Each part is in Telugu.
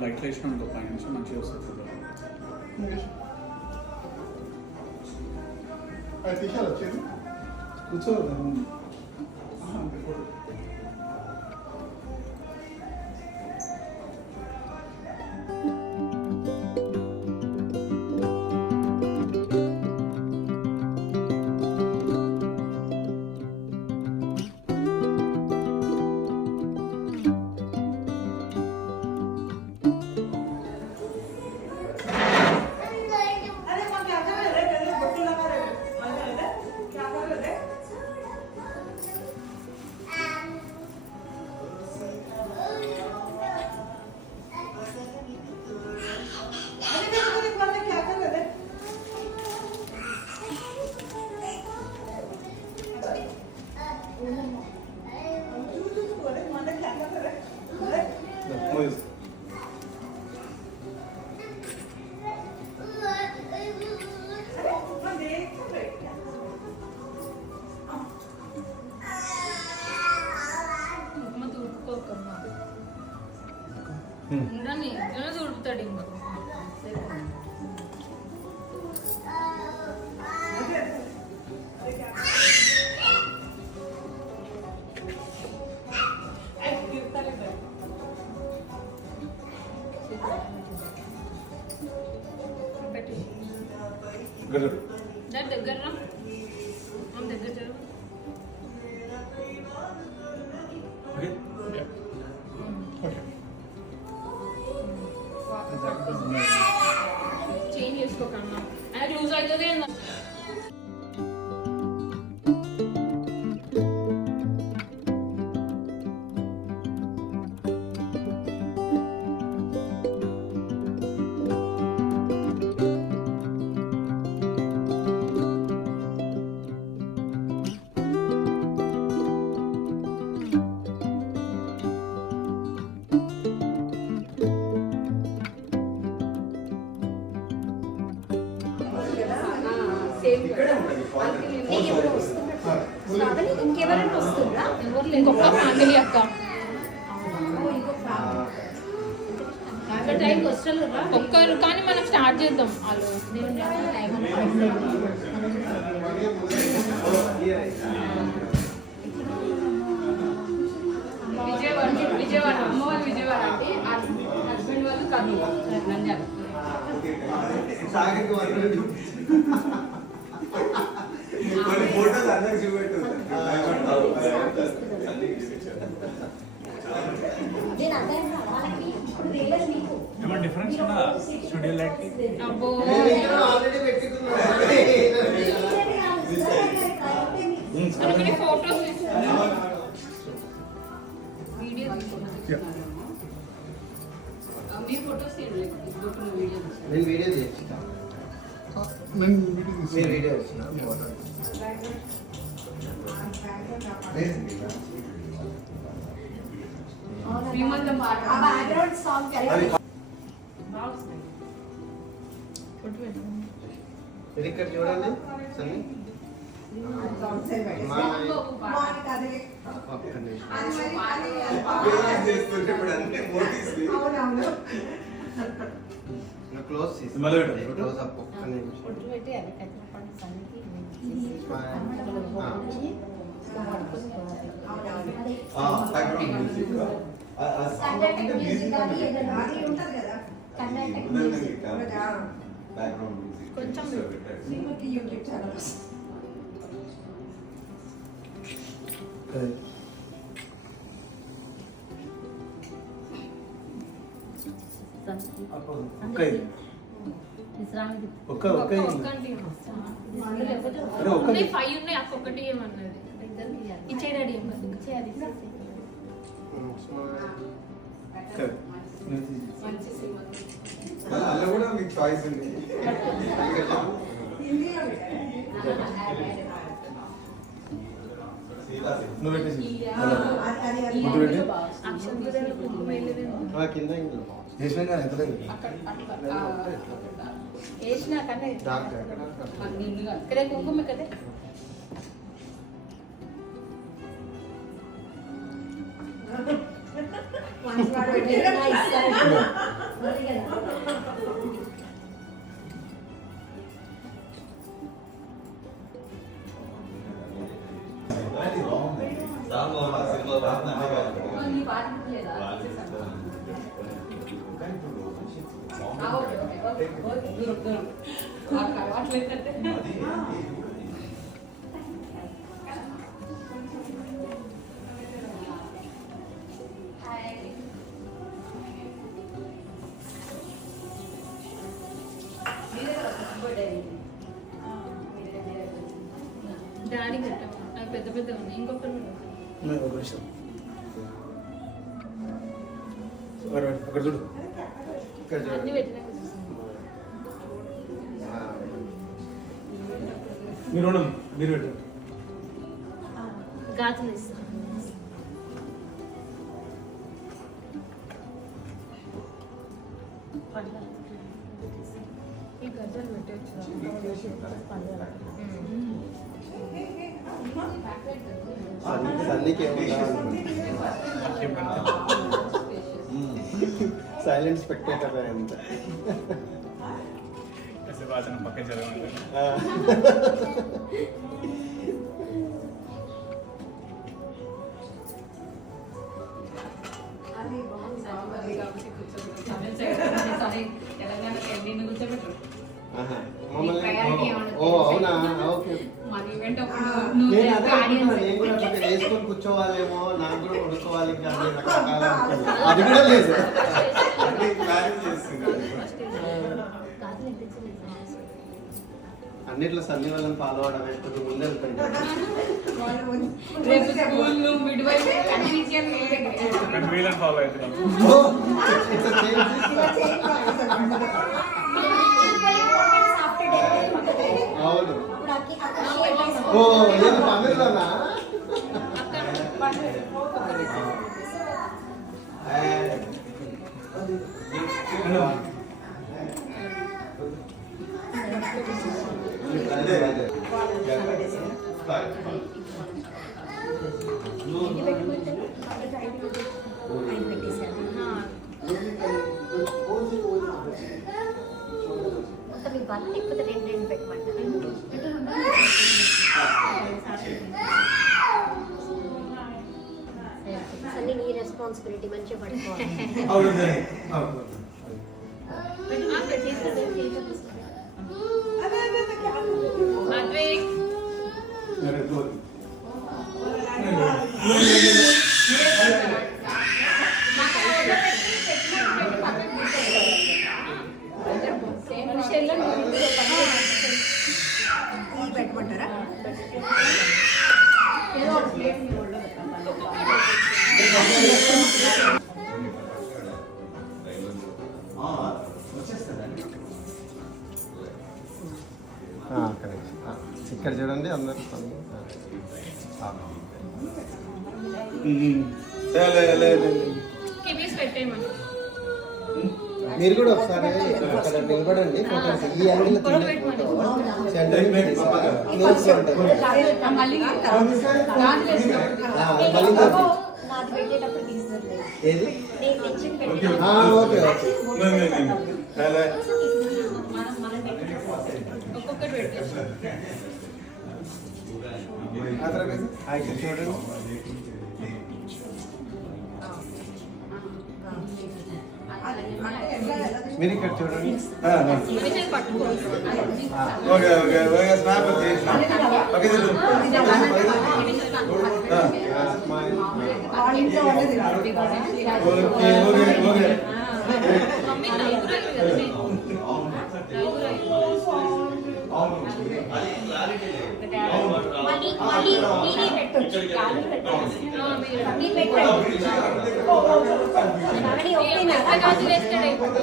లైట్ వేసినా ఇంకో 5 నిమిషం మంచిగా వస్తుంది. అది తీసారు వచ్చేది కూర్చో. దూడుతాడు ఇంకా దగ్గర దగ్గర జరుగు. చేంజ్ చేసుకోకన్నా అది లూజ్ అవుతుంది. ఇంకెవరైనా వస్తుందా? ఇంకొక ఫ్యామిలీ అక్క ఒక్కరు కానీ మనం స్టార్ట్ చేద్దాం. విజయవాడ అమ్మ వాళ్ళు విజయవాడ అంటే హస్బెండ్ వాళ్ళు కర్నూలు నంద్యాల. ఏమన్నా డిఫరెన్స్ ఉందా స్టూడియో లైట్? అబ్బో ఫోటోస్ వీడియో మీ ఫోటోస్ నేను వీడియో చేస్తా. మీరు వీడియో వచ్చిన ఇక్కడ చూడండి సన్నీ క్లోజ్ క్లోజ్ అప్ కొంచెం యూట్యూబ్ ఛానల్ ఫైవ్ ఉన్నాయి అక్క ఒకటి ఏమన్నది ఇచ్చేడాడి అలా కూడా మీకు చాయిస్ ఉంది. నువ్వు పెట్టేసి అది ముందు పెట్టి అక్షంతలు కుంకుమ వెళ్ళలేదు కింద ఇందులో వేసినా కానీ ఎంత లేదు వేసినా కన్నా డార్క్ ఎక్కడ ఇక్కడే కుంకుమ కదే మంచివాడు పెట్టారు. మరి కదా. నీ పాట లేదా అట్లేదంటే డాడీ కట్టాము అవి పెద్ద పెద్ద ఉన్నాయి ఇంకొకరు ఒక నిమిషం అక్కడ చూడు ఇక్కడ అన్ని చూడండి పెట్టినాక మీరు ఉండండి మీరు పెట్టండి గాజులు ఇస్తాం ఈ గజ్జలు పెట్టవచ్చు సన్నీకి సైలెంట్ స్పెక్టేటర్ అంత ऐसे बात ना पक्के चले అది బాగుంది. మమ్మల్ని ఓ అవునా ఓకే నేను అదే అనుకున్నా, నేను కూడా కొంచెం వేసుకొని కూర్చోవాలేమో నాకు కూడా కొనుక్కోవాలి ఇంకా అన్ని రకరకాల అనుకున్నా. అది కూడా లేదు అన్నిట్లో సన్ని వాళ్ళని ఫాలో అవడమే కొంచెం ముందే వెళ్తుంది రేపు స్కూల్ మిడ్వైఫ్ అన్ని విషయాలు వీళ్ళని ఫాలో అవుతున్నాం అవును ఇప్పుడు అక్కడ షేర్ చేస్తాం. ఓ నేను తమిళలోనా ఇది పెట్టుకుంటారు. ఆయన పెట్టేశారు. మొత్తం ఇవ్వాలి లేకపోతే రెండు రెండు పెట్టమంటారు. అన్ని నీ రెస్పాన్సిబిలిటీ మంచిగా పడుకోవాలి. ఇది పెట్టమంటారా? ఏదో ఒక ప్లేట్ మీ ఒళ్ళో ఇక్కడ చూడండి అందరు పెట్టేయమని మీరు కూడా ఒకసారి అక్కడ నిలబడండి ఈ యాంగిల్ సెంటర్ మళ్ళీ నాది పెట్టేటప్పుడు తీసుకోలేదు. ఏది నేను తెచ్చింది ఓకే పెట్టాను. ఓకే ఒక్కొక్కటి పెట్టేసి చూడండి మీరు ఇక్కడ చూడండి మెసేజ్ పట్టుకోవాలి ఓకే ఓకే ఓకే స్నాప్ చేసిన ఓకే చూడు ఓకే ఓకే ఓకే మమ్మీ నలుగురు కదా మళ్ళీ నీది పెట్టొచ్చు. కాలు పెట్టాలి. నీ పెట్టండి. ఆల్రెడీ ఓకేనా? గాజు వేస్తాడే ఇప్పుడు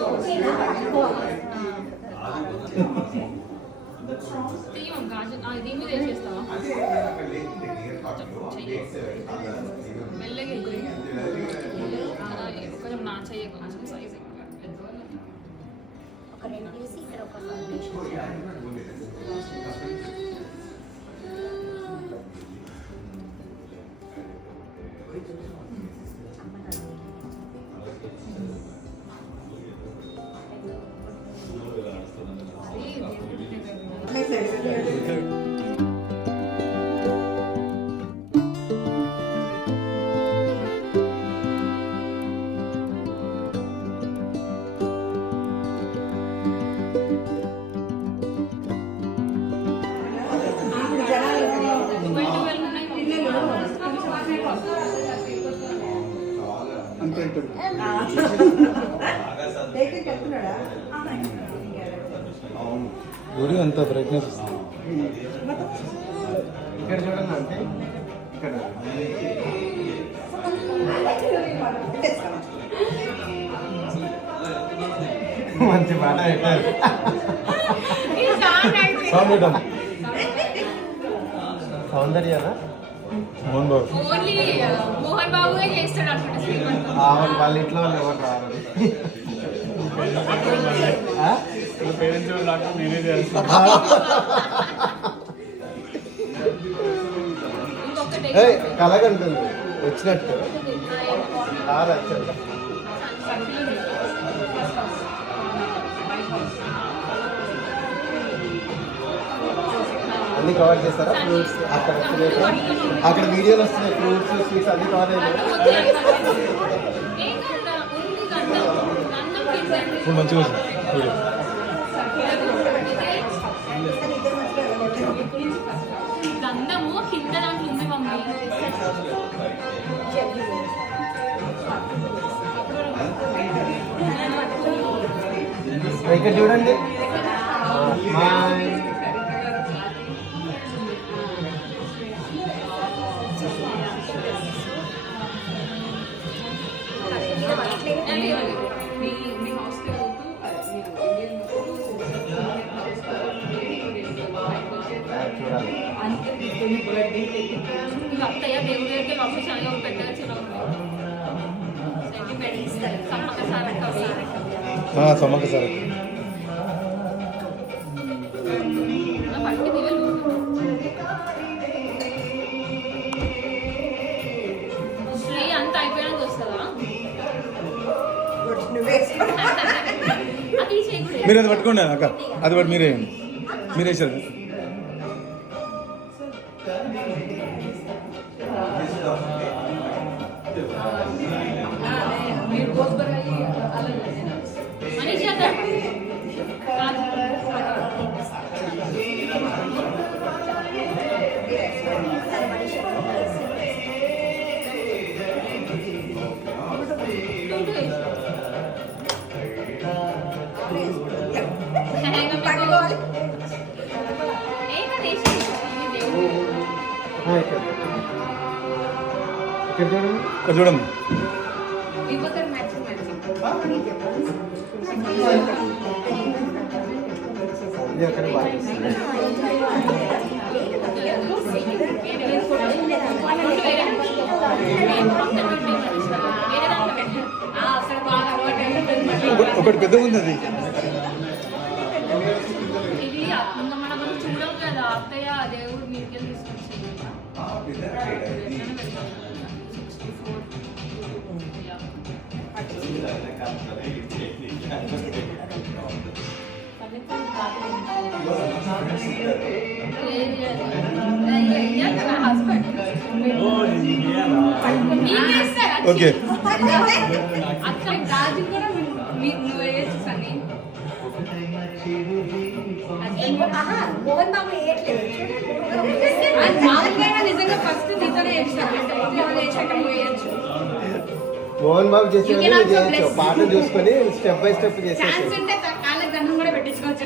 తీయం గాజు దీని మీద వేసేస్తావా మెల్లగా ఎక్కువ. కొంచెం నా చెయ్యి కొంచెం సైజ్ ఒక రెండు తీసి ఇక్కడ ఒక ఫౌండేషన్. వీడియో అంత బ్రైట్నెస్ ఇక్కడ చూడండి అంటే ఇక్కడ మంచి పాట పెట్టారు. సౌండ్ పెట్టాం సౌందర్యనా మోహన్ బాబు ఓన్లీ మోహన్ బాబుగా చేస్తాడు అనుకుంటా శ్రీమంత్. వాళ్ళ ఇంట్లో వాళ్ళు ఎవరు రారు. ఆ? పేరెంట్స్ నాకు నేనే చేస్తాను. ఇంకొకటి ఏయ్, కలగంటుంది వచ్చినట్టు వచ్చాడు. అన్ని కవర్ చేస్తారా? ఫ్రూట్స్ అక్కడ వస్తున్నాయి, అక్కడ వీడియోలు వస్తున్నాయి, ఫ్రూట్స్ స్వీట్స్ అన్ని కవర్ అయ్యాయి. ఇప్పుడు మంచిగా వచ్చింది వీడియో. గంధము కింద దాంట్లో ఉంది మమ్మీ. ఇక్కడ చూడండి. మీ హౌస్ చూడాలి. అత్తయ్య దేవుడి దగ్గరికి లోపల చాలా పెద్దగా చిన్న సమ్మక్క సారక్క సమ్మక్క సార్ పట్టి దిగలు శ్రీ అంత అయిపోయాక వస్తుందా అది చేయకూడదు. మీరు అది పట్టుకోండి అక్క, అది పట్టు మీరే మీరేసారు. మనీషా కాదు. ఇక్కడ చూడండి. ఇక్కడ చూడండి. ఇవ్వకరు మ్యాచింగ్ ఇది అక్కడ బాగా చేస్తుంది. ఒకటి పెద్ద ఉంది అది. ఇది ఇంకా మనం చూడం కదా అత్తయ్య దేవుడు మీకే తీసుకొచ్చింది. ఓకే అట్లా రాజు కూడా నువ్వు వేయచ్చు సని మోహన్ బాబు మామూలుగా నిజంగా ఫస్ట్ నీతోనే వేసాక నువ్వు వేయచ్చు. మోహన్ బాబు చేసేది చేయొచ్చు. పాట చూసుకొని స్టెప్ బై స్టెప్ ఛాన్స్ చేసేసి. ఉంటే కాళ్ళకి దండం కూడా పెట్టించుకోవచ్చు.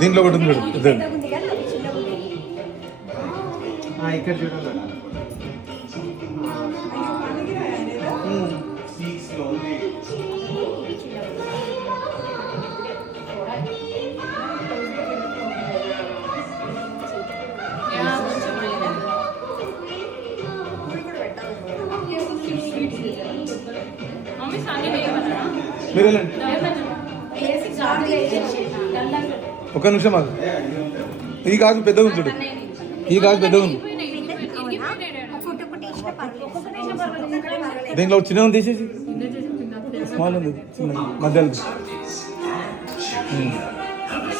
దీంట్లో ఒకటి ఉంది ఇదే. ఇక్కడ చూడండి. మీరు వెళ్ళండి. ఒక నిమిషం మాకు ఇది కాదు పెద్దగా ఉంది చూడు, ఇది కాదు పెద్దగా ఉంది. దీంట్లో చిన్న ఉంది తీసేసి, స్మాల్ ఉంది చిన్న మధ్యలో.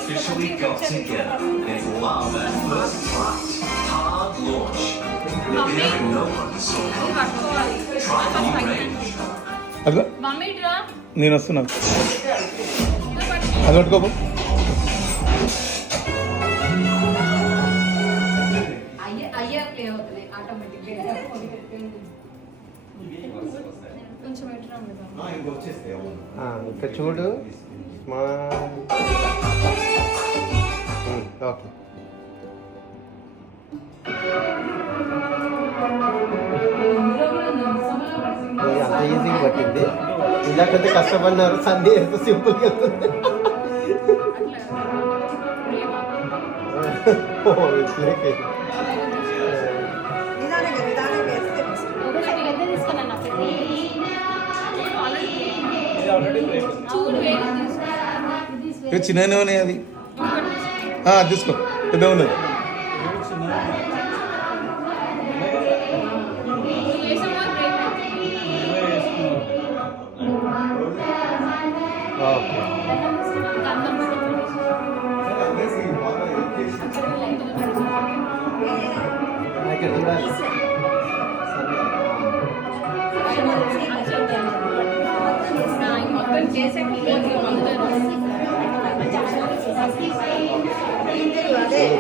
Officially got together in love at first sight. Hard launch. No one saw coming. Try new range. అట్లా నేను వస్తున్నాను, అది పట్టుకోపు. అయ్యా ప్లే అవుతున్నాయి ఆటోమేటిక్గా. కొంచెం ఎట్లా ఇక్కడ చూడు. ఓకే అంత ఈజీగా పట్టింది. ఇలాకంటే కష్టపడినారు, సండే ఎంత సింపుల్గా వెళ్తుంది. చిన్నగానే ఉన్నాయి అది. అది తీసుకో, పెద్దగా ఉన్నది.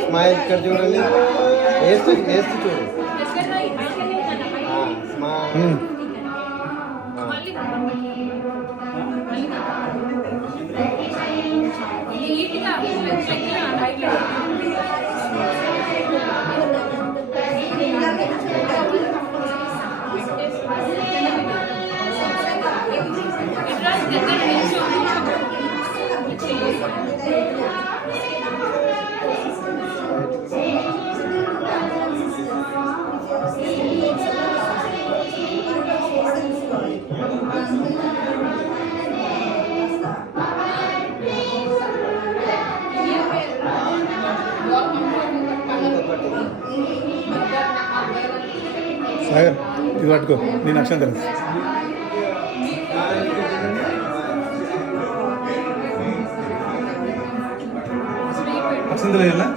స్మైల్ ఇక్కడ చూడండి, వేస్తూ వేస్తూ చూడండి. స్మైల్ సాగర్ ఇది పట్టుకో, నేను అక్షం తెలుసు. అక్షం తెలియదా?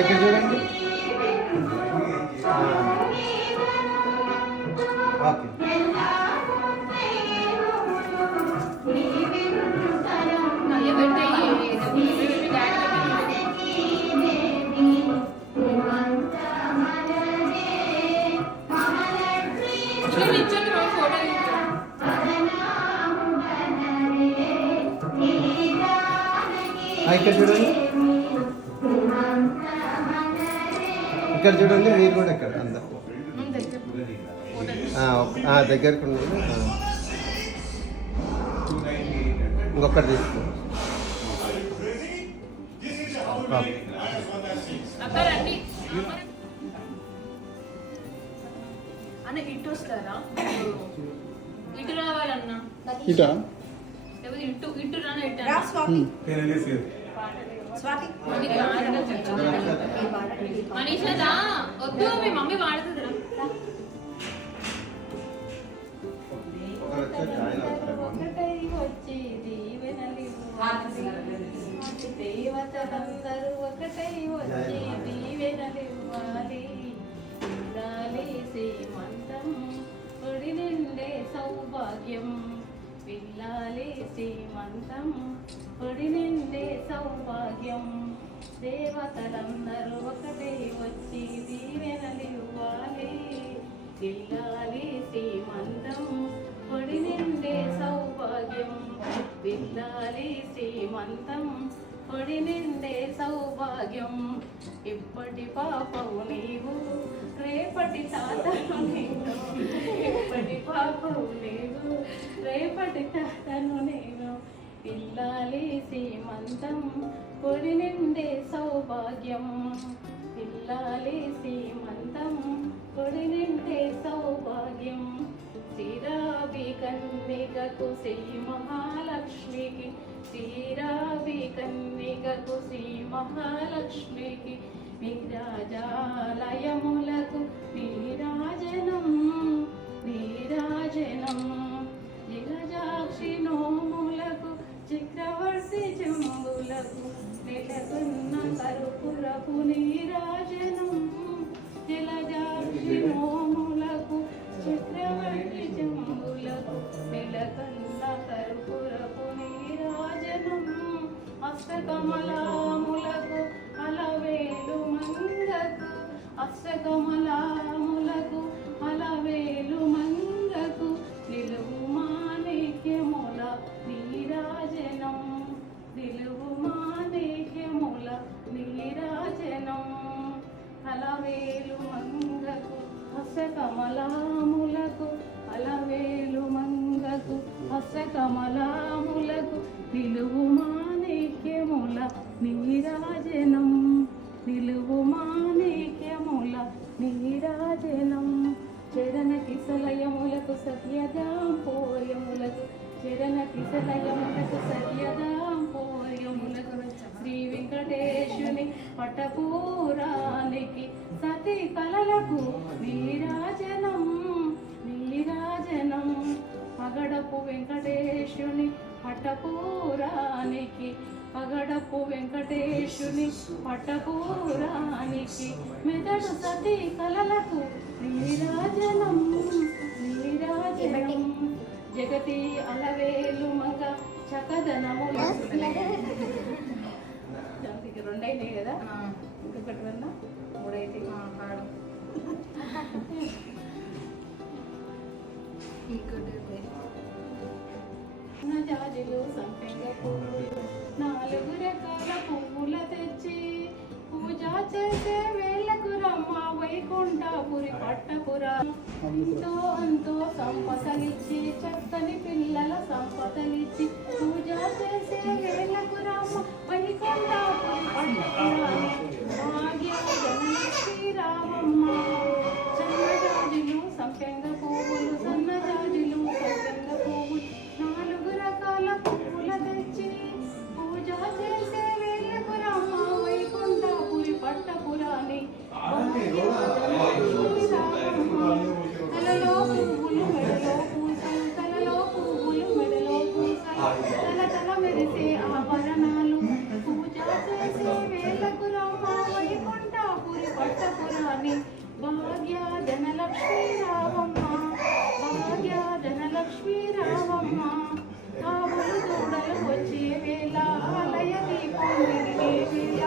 ఇక్కడ చూడండి. ఓకే ఇక్కడ చూడండి, ఇక్కడ చూడండి, మీరు కూడా ఇక్కడ అందరు దగ్గరకు ఇంకొకటి తీసుకో. అన్న ఇటు వస్తారా? ఇటు రావాలన్నా, ఇటా ఇటు ఇటు రాన ఇటు మనీషా వద్దు, మీ మమ్మీ వాడుతుంది. ఒకటై వచ్చి దేవతలందరూ ఒకటై వచ్చి దీవెనలివ్వాలి. పిల్లాలి శ్రీమంతం ఒడి నిండే సౌభాగ్యం. పిల్లాలి శ్రీమంతం ఒడి నిండే సౌభాగ్యం. దేవతలందరూ ఒకటై వచ్చి దీవెనలివ్వాలి. ఒడి నిండే సౌభాగ్యం. ఇప్పటి పాపవు నీవు, రేపటి తాతను నేను. ఇప్పటి పాపవు నీవు, రేపటి తాతను నేను. ఇల్లాలి సీమంతం, ఒడి నిండే సౌభాగ్యం. ఇల్లాలి సీమంతం, ఒడి నిండే సౌభాగ్యం. శ్రీరావి కన్నికకు శ్రీ మహాలక్ష్మికి, శ్రీరావి కన్నికకు శ్రీ మహాలక్ష్మికి. నీరాజాలయములకు నీరాజనం, నీరాజనం. జిగజాక్షి నోములకు చక్రవర్తి జంబులకు నెలకొన్న కర్పూరపు నీరాజనం. జలజాక్షి నోములకు చక్రవర్తి జంబులకు నెలకొన్న కర్పూరపు నీరాజనం. అష్టకమలాములకు అలవేలు మంగకు, అష్టకమలాములకు అలవేలు మంగకు. నిలువు మాణిక్యముల నీరాజనం, నిలువు మాణిక్యముల నీరాజనం. అలవేలు మంగకు హస్తకమలాములకు, అలవేలు మంగకు హస్తకమలాములకు. నిలువు మాణిక్యముల నీరాజనం, నిలువు మాణిక్యముల నీరాజనం. చరణ కిసలయములకు సత్యదాంపోయములకు, చరణ కిసలయములకు సత్యదాంపోయములకు. శ్రీ వెంకటేశుని పటపూరానికి సతి కలలకు నీరాజనం, నీరాజనం. పగడపు వెంకటేశుని పటపూరానికి, పగడపు వెంకటేశుని పటపూరానికి. మెదడు సతి కలలకు నీరాజనం, నీరాజనం. జగతి అలవేలు మగ చకదనములు. దానికి రెండైనాయి కదా, ఇంకొకటి వన్నా మూడైతే జాజులు సంపెంగ పువ్వులు 4 రకాల పువ్వుల తెచ్చి పూజ చేసే వేళకు రమ్మ వైకుంఠపురి పట్టపురా. ఎంతో అంతో సంపదలిచ్చి చక్కని పిల్లల సంపదలిచ్చి పూజ చేసే వేళకు రమ్మ వైకుంఠపురి పట్టపురాని. భాగ్యలక్ష్మీ రామమ్మ. సన్నజాజులు సంపెంగ పువ్వులు, సన్నజాజులు సంపెంగ పువ్వులు 4 రకాల పువ్వుల తెచ్చి పూజ చేసే వేళకు రమ్మ వైకుంఠపురి పట్టపురాని. తలలో పువ్వులు మెడలో పూసలు, తలలో పువ్వులు మెడలో పూసలు, తల తల మెరిసే ఆభరణాలు. పూజ చేసే వేళకు రమ్మ వైకుంఠపురి పట్టపురాని. భాగ్య ధనలక్ష్మీ రావమ్మ, భాగ్య ధనలక్ష్మీ రావమ్మ. ఆవులు దూడలు వచ్చే వేళ ఆలయ దీపం వెలిగే వేళ,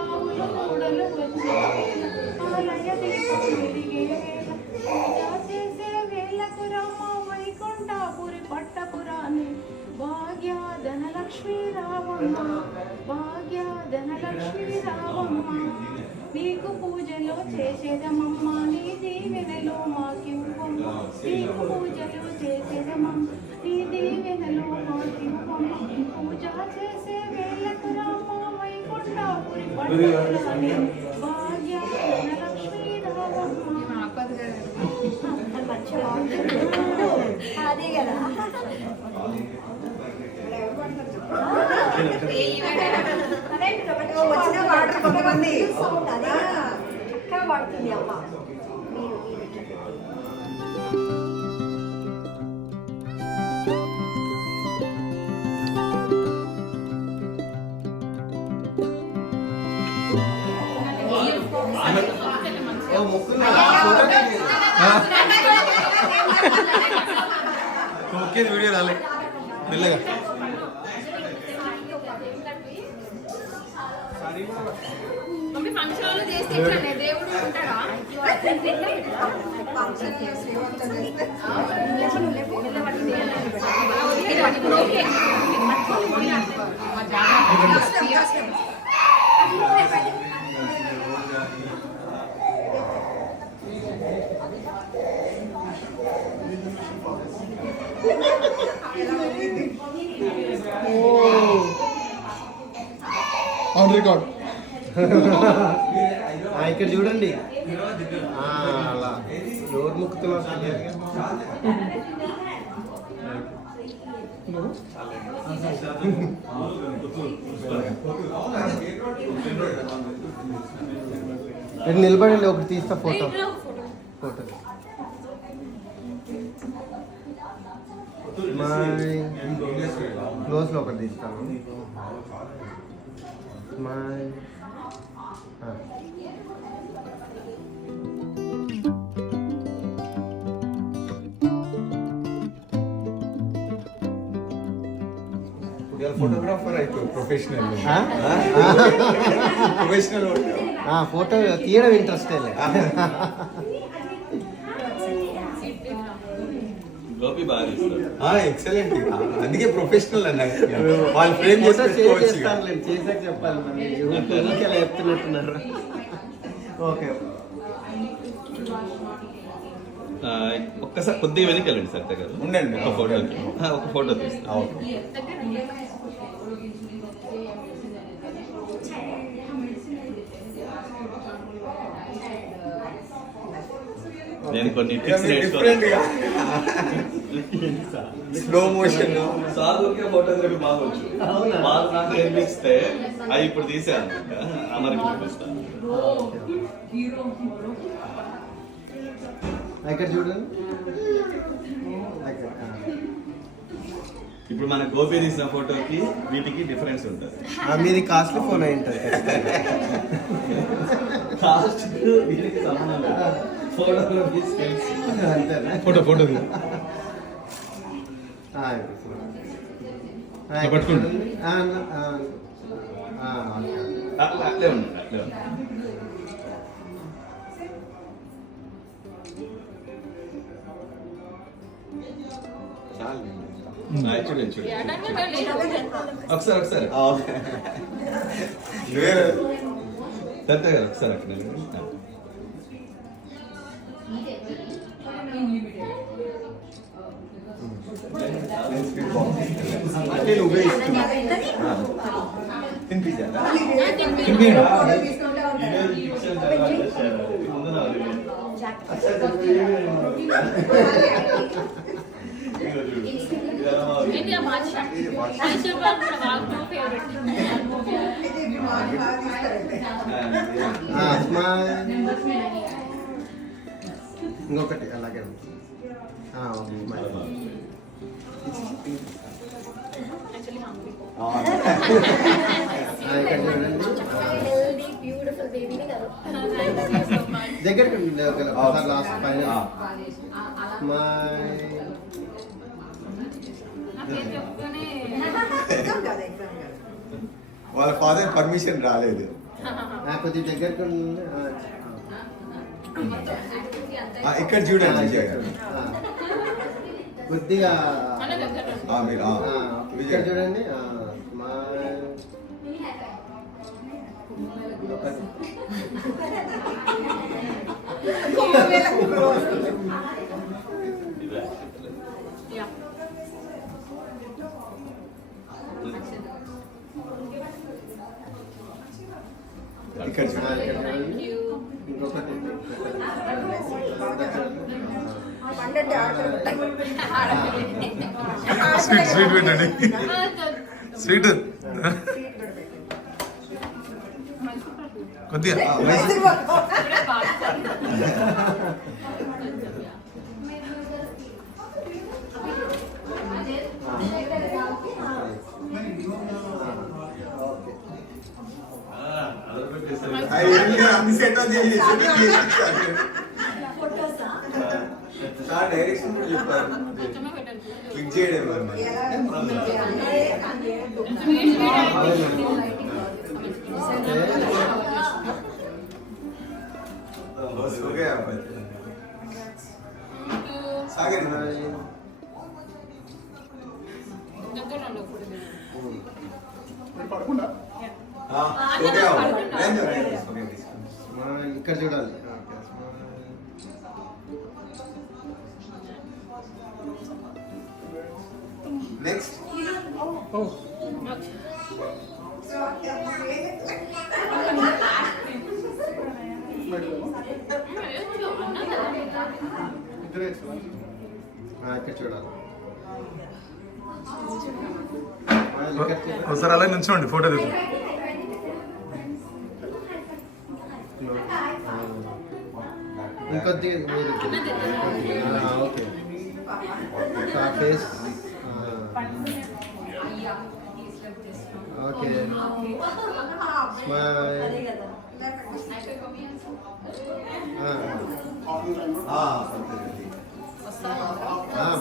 ఆవులు దూడలు వచ్చే వేళ ఆలయ దీపం వెలిగే వేళ. పూజ చేసే వేళకు రమ్మ వైకుంఠపురి పట్టపురాని. భాగ్య ధనలక్ష్మీ రావమ్మ, భాగ్య ధనలక్ష్మీ రావమ్మ. నీకు పూజలో చేసేదమమ్మ, నీ దీవెనలో మాకివ్వమ్మ. నీకు పూజలు చేసేదమమ్మ, నీ దీవెనలో మాకివ్వమ్మ. పూజ చేసే వేళకు రమ్మ వైకుంఠపురి పట్టపురాని. భాగ్య ధనలక్ష్మీ రావమ్మ. అదే కదా వచ్చిన వాటర్ కొంతమంది చక్కగా పడుతుంది అమ్మ. మీరు ఓకే వీడియో రాలే మెల్లగా. మమ్మీ ఫంక్షన్ చేస్తే ఇట్లానే దేవుడు ఉంటాడా? Okay record. ఇక్కడ చూడండి అలా డోర్ ముక్కుతున్నారు. నిలబడండి, ఒకటి తీస్తా ఫోటో. ఫోటో క్లోజ్ లో ఒకటి తీస్తాను. ఫోటోగ్రాఫర్ అయితే ప్రొఫెషనల్ ప్రొఫెషనల్ ఫోటో తీయడం ఇంట్రెస్ట్. గోపి బాగా ఎక్సలెంట్. అందుకే ప్రొఫెషనల్ అన్న వాళ్ళు ఫ్రేమ్ చేసాక చెప్పాలి. అలా చెప్తున్నట్టున్నారు. ఓకే ఒక్కసారి కొద్దిగా వెనక్కి వెళ్ళండి సార్ దగ్గర ఉండండి. ఒక ఫోటో తీస్తా. నేను కొన్ని స్లో మోషన్ సాధువుకే ఫోటోగ్రఫీ బాగొచ్చు. వాళ్ళు నాకు నేర్పిస్తే అవి ఇప్పుడు తీసాను అమరికి చూపిస్తాను. ఇక్కడ చూడండి. ఇప్పుడు మన గోపి తీసిన ఫోటోకి వీటికి డిఫరెన్స్ ఉంటుంది. మీది కాస్ట్లీ ఫోన్ అయి ఉంటుంది. కాస్ట్ వీటికి సంబంధం లేదు. ఫోటోగ్రఫీ స్కిల్స్ అంతేనా? ఫోటో పట్టుకోండి. అట్లే ఉంది అట్లే ఉంది. ఒకసారి ఒకసారి పెద్ద గారు ఒకసారి అక్కడ ఇంకొకటి అలాగే దగ్గరికి లాస్ట్ పైన వాళ్ళ ఫాదర్ పర్మిషన్ రాలేదు. కొద్దిగా దగ్గరికి ఇక్కడ చూడండి కొద్దిగా మీరు ఇక్కడ చూడండి. ఇక్కడ చూడండి. ఇంకొకటి స్వీట్ పెట్టండి. స్వీట్ కొద్దిగా డైరెక్షన్ కూడా చెప్పారు. క్లిక్ చేయడం ఇక్కడ చూడాలి. నెక్స్ట్ ముగ్గురే ఇక్కడ చూడాలి. ఒకసారి అలా నుంచోండి ఫోటో దిగు. ఇంకొద్దిగా మీరు ఓకే ఫేస్ ఓకే స్మైల్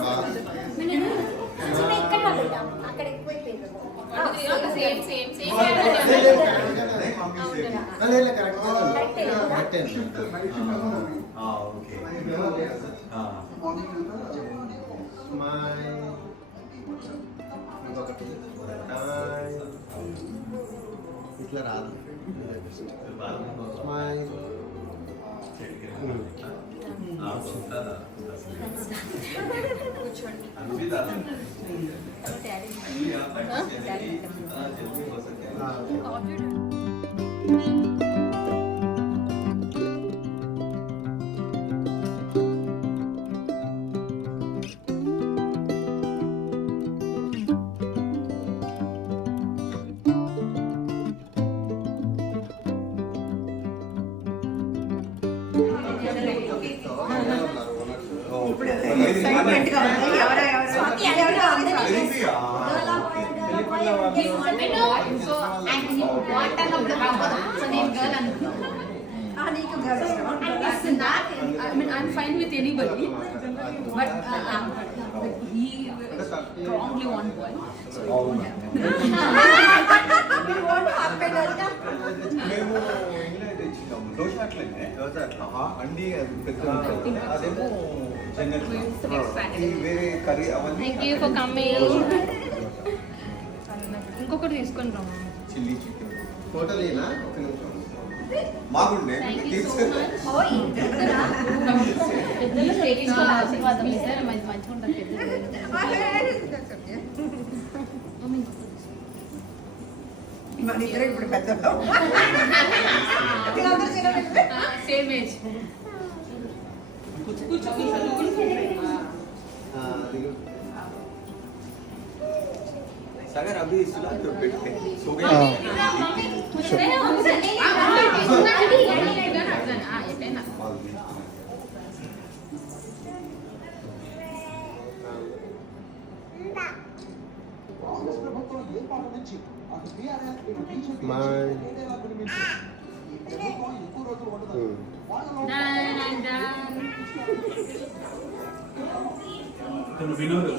బాగా అక్కడ ఎక్కువ ఇట్లా రాదు. Smile I'm fine with anybody, but he strongly want boy. So it won't happen. మేము ఇంగ్లాండ్ తెచ్చినాము దోశ అట్లనే అండి అది పెద్ద అదేమో జనరల్ వేరే కర్రీ అవన్నీ. Thank you for coming. ఇంకొకటి తీసుకొని రా. చిల్లీ చికెన్ ఫోటో లేనా? ఒక నిమిషం మాగుండే పెద్దలు చేయించుకోవాలి ఆశీర్వాదం ఇస్తే మంచిగా ఉంటుంది పెద్దలు ఇప్పుడు పెద్ద సేమ్ ఏజ్ सागर अभी सुला तो बैठते सो गए వినోద్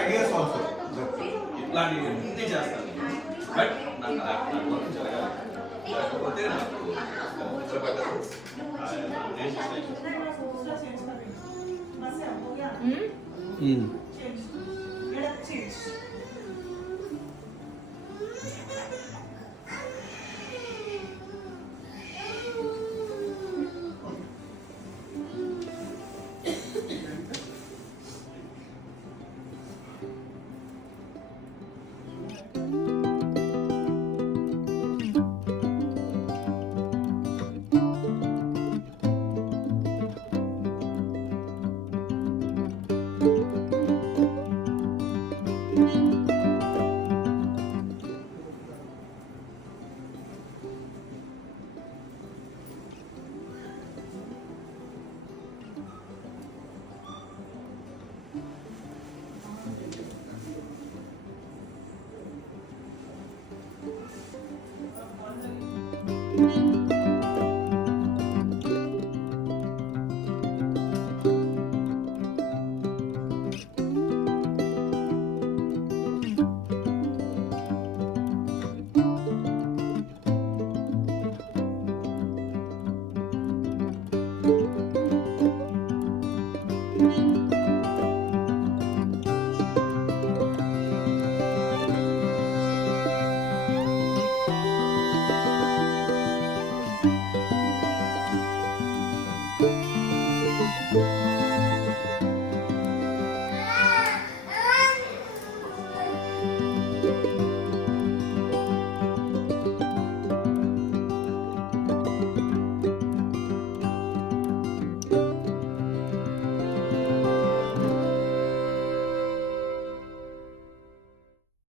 ideas also ఇట్లాంటి చేస్తాను బట్ నాకు జరగాలి లేకపోతే నాకు Thank you.